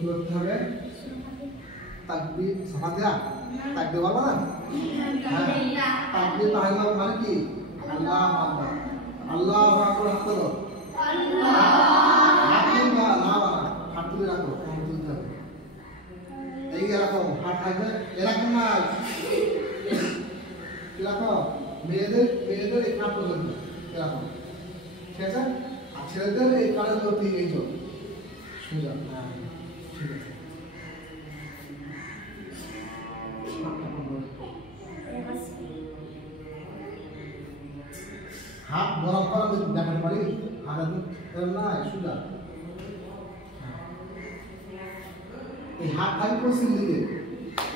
কি করতে হবে তাকবীর সামাদিয়া তাকবীর বলবা না হ্যাঁ তাকবীর তাহলে মানে কি আল্লাহু আকবার আল্লাহু আকবার হাত তোলো আল্লাহ না হাত তুলে রাখো তুলতে হবে এই এরকম হাত থাকবে এরকম না এরকম মেয়েদের এই কাপ পর্যন্ত এরকম ঠিক আছে আর ছেলেদের এই কানের ধরতে এই তো সোজা হ্যাঁ ঠিক আছে হাত বরাবর দেখাতে পারি হাত না সোজা এই হাত থাকবে পশ্চিম দিকে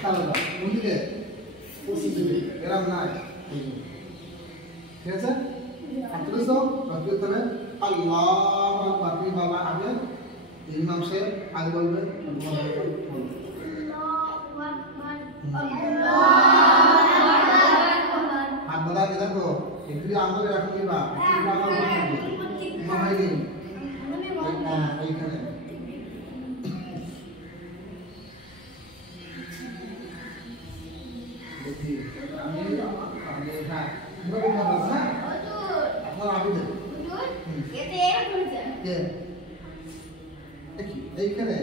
কোন দিকে পশ্চিম দিকে এরকম না ঠিক আছে আত্মীয় তবে আল্লাহু আকবার তুমি বাবা আগে ইমাম সাহেব আগে বলবে আল্লাহু আকবার হাত বলা দেখো একটু আঙ্গুলে রাখো কিবা ইমাম আইনি এইখানে দেখি আমি হ্যাঁ তুমি বলবা না আপনার আবিদ এতে এর করছে কে দেখি এইখানে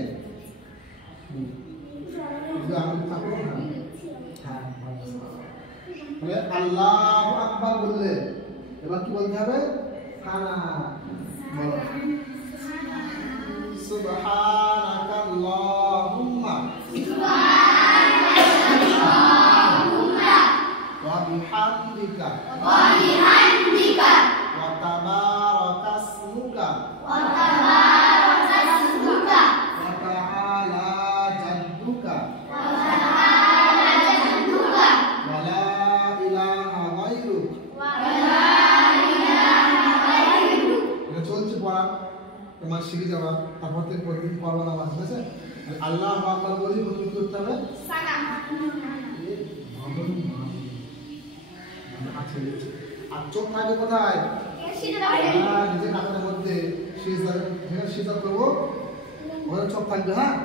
যে আমি থাকবো না হ্যাঁ বলে আল্লাহু আকবার বললে এবার কি বলতে হবে খানা বলো সুবহানাকা আল্লাহুম্মা wa bihamdika wa tabaraka ismuka wa ta'ala jadduka wa la ilaha ghayruk এটা চলছে পড়া তোমার শিখে যাবা তারপর থেকে প্রতিদিন পড়বা না ঠিক আছে আল্লাহু আকবার বলি প্রথমে কি করতে হবে সালাম আর চোখ থাকবে কোথায় নিজের কানের মধ্যে সিজদা করবো ওখানে চোখ থাকবে হ্যাঁ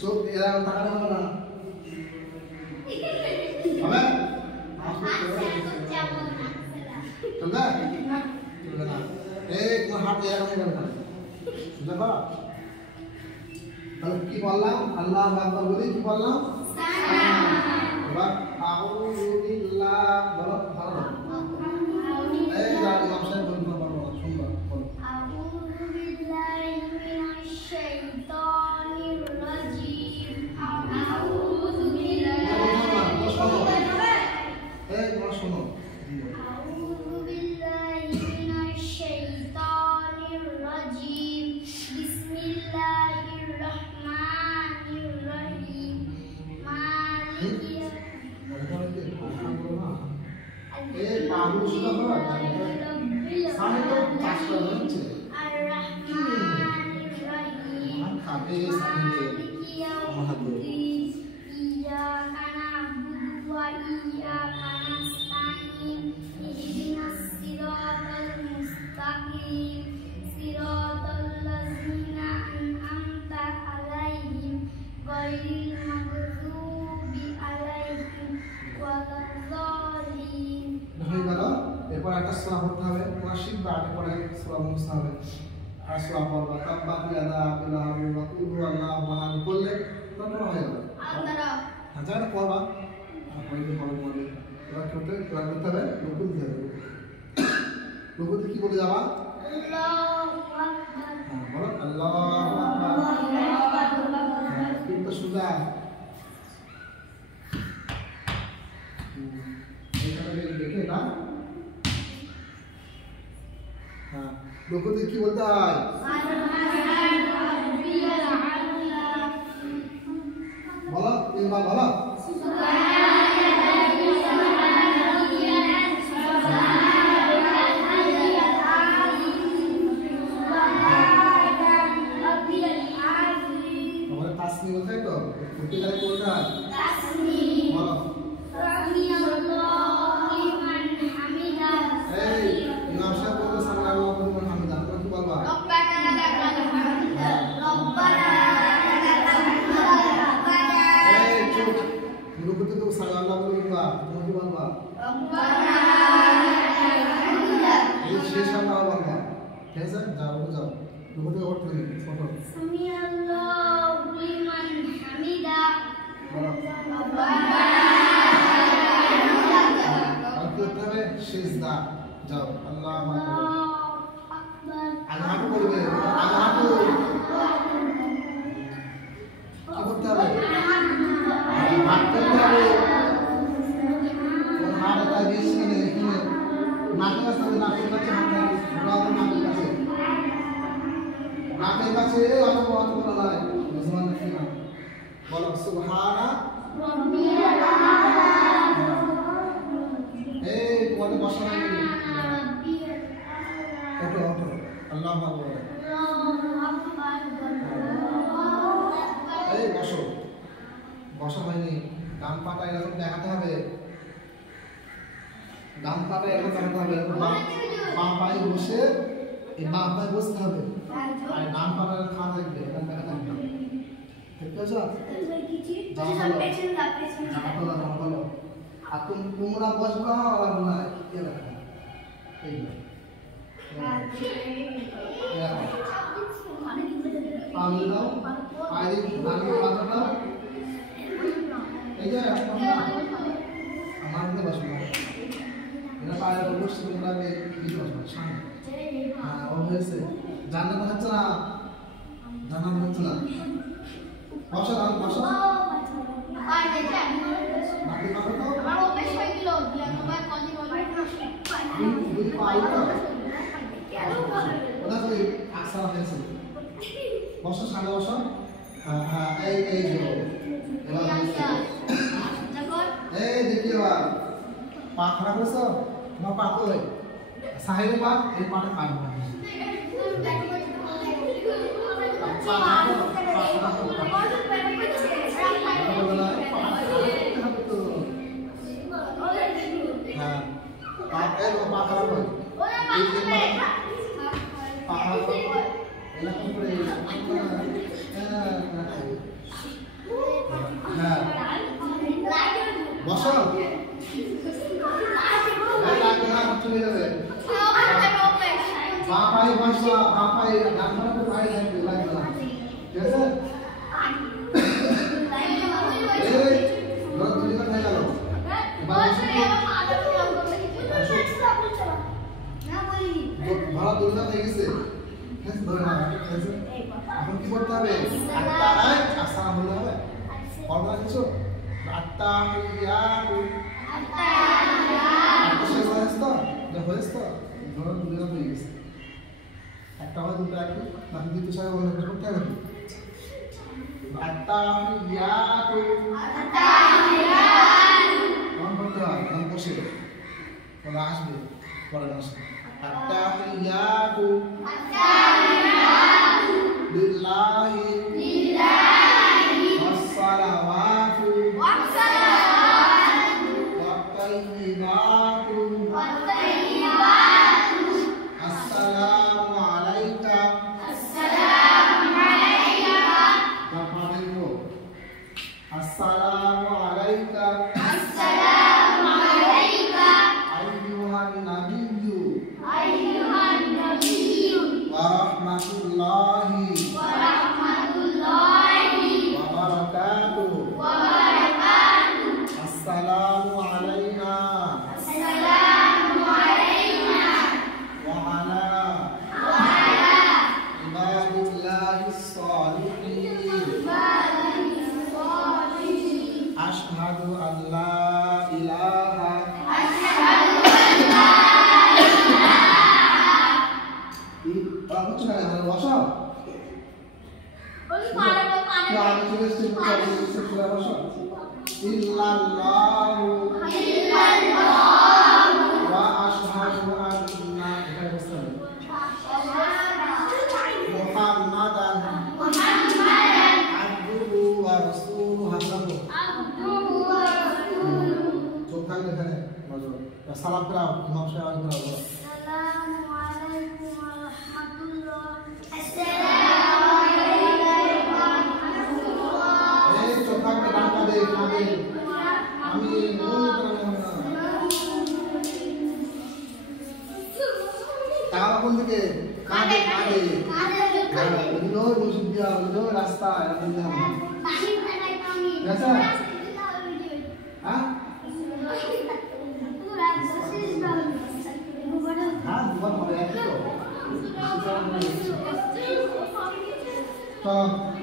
চোখ এরা তাকানো হবে না হবে চলবে না এই তোমার হাত এরকম যাবে না দেখো তাহলে কি বললাম আল্লাহু আকবার বলি কি বললাম এবার আউযু বিল্লাহ বলো ভালো এই জানি মাসে বলবো বলো সুন্দর বলো আউযু বিল্লাহি মিনাশ শাইতানির রাজিম আউযু বিল্লাহি এই বলো শোনো আউযু বিল্লাহি মিনাশ শাইতানির রাজিম বিসমিল্লাহির রহমানির রহিম মালিকি এই পাগুলো শুধু আমরা সামনে তো চাষটা হচ্ছে আর-রহমানির রহিম খাবে সামনে মহাদেব ইয়াকা না'বুদু ওয়া ইয়াকা নাস্তাঈন ইহদিনাস সিরাতাল মুস্তাকিম সিরাতাল লাযিনা আন'আমতা আলাইহিম গায়রিল মাগযুবি আলাইহিম ওয়ালাদ-দাল্লিন হয়ে গেল এরপর একটা সূরা পড়তে হবে তোমরা শিখবে আগে পরে সূরা মুখস্থ হবে আর সূরা পড়বা তাব্বাত ইয়াদা আবিলাহাবি ওয়া কুল হুয়াল্লাহু আহাদ বললে তারপর হয়ে গেল আচ্ছা এটা পড়বা আর পড়লে পড়বে এবার করতে হবে রুকু দিতে হবে রুকুতে কি বলে যাবা আল্লাহু আকবার বলো আল্লাহু আকবার কিন্তু সুজা দেখে না হ্যাঁ রুকুতে কি বলতে হয় বলো তিনবার বলো তাসমি বলতে তো রুকুতে গেলে কোনটা তাসমি বলো এই ইমাম সাহেব বলতে সামনে আল্লাহু আকবার হামিদা তোমরা কি বলবা তুমি ওঠো সামিআল্লাহু লিমান হামিদা আর কি করতে হবে সিজদা যাও আল্লাহু আকবার আগে হাঁটু করবে আগে হাঁটু কি করতে হবে হাঁটতে হবে কোন হাঁটা দিয়েছি না এখানে নাকের কাছে নাকের কাছে হাঁটা ঘোরাও নাকের কাছে অত বড় বলা নাই বুঝমান কি না বলো সুবহানা রাব্বিয়াল আ'লা এই তোমাদের বসা নাই রাব্বিয়াল ওঠো ওঠো আল্লাহু আকবার এই বসো বসা হয়নি ডান পাটা এরকম দেখাতে হবে ডান পাটা এরকম দেখাতে হবে বাম পায়ে বসে এই বাম পায়ে বসতে হবে আর ডান পাটার খা থাকবে এরকম দেখাতে হবে ঠিক আছে বলো আর তোমরা বসবা আর না কি রাখা এই পাগল দাও পায়ে নামিয়ে পাতা দাও এই যে আমার দিকে বসো এটা পায়ে বসে তোমরা কিছু বসো সামনে হ্যাঁ ও হয়েছে জান্নাত হচ্ছে না জান্নাত হচ্ছে না বসো দাও বসো নাকি পাতা দাও আমার অভ্যাস হয়ে গেল আমার কলি বলবে দুই পায়ে দাও ওটা তো আকসার হয়েছে বসো সামনে বসো এই যে এই দেখি এবার পা খারাপ হয়েছে তোমার পা কই সাহেবের পা এই পাটা কাটবো হ্যাঁ পা খারাপ হয় এই যে পা খারাপ এরকম করে হ্যাঁ বসো চলে যাবে বাঁ পায়ে বসো বাঁ পায়ে ডান পায়ে থাকবে লাগবে না ঠিক আছে এই দুই কথা গেল ভালো দুর্গা হয়ে গেছে ধরে না ঠিক আছে এখন কি করতে হবে আটটা আসসালাম বলতে হবে ফর্মুলা কিছু আত্তাহিয়াতু শেষ হয়েছে তো হয়েছে তো ধরো দুটো হয়ে গেছে একটা হয় দুটো একটু বাকি দুটো সাথে বলে করতে হবে আত্তাহিয়াতু মন করতে হয় মন বসে বলা আসবে পরে আসবে আত্তাহিয়াতু লিল্লাহি والصلوات والطيبات السلام عليك السلام عليك أيها النبي ورحمة الله وبركاته السلام علينا وعلى عباد الله الصالحين أشهد أن لا إله إلا الله وأشهد أن محمدا عبده ورسوله চোখ থাকবে এখানে সালাম করাও ইমাম সাহেব আগে করাও আসসালামু আলাইকুম ওয়া রাহমাতুল্লাহ এই চোখ থাকবে ডাকা দে কাঁদে আমি টাকা কোন দিকে কাঁদে কাঁদে এগুলো মসজিদ দেওয়া হলো রাস্তা এরকম দেওয়া হলো গেছে হ্যাঁ হ্যাঁ দুবার হবে একই তো চলো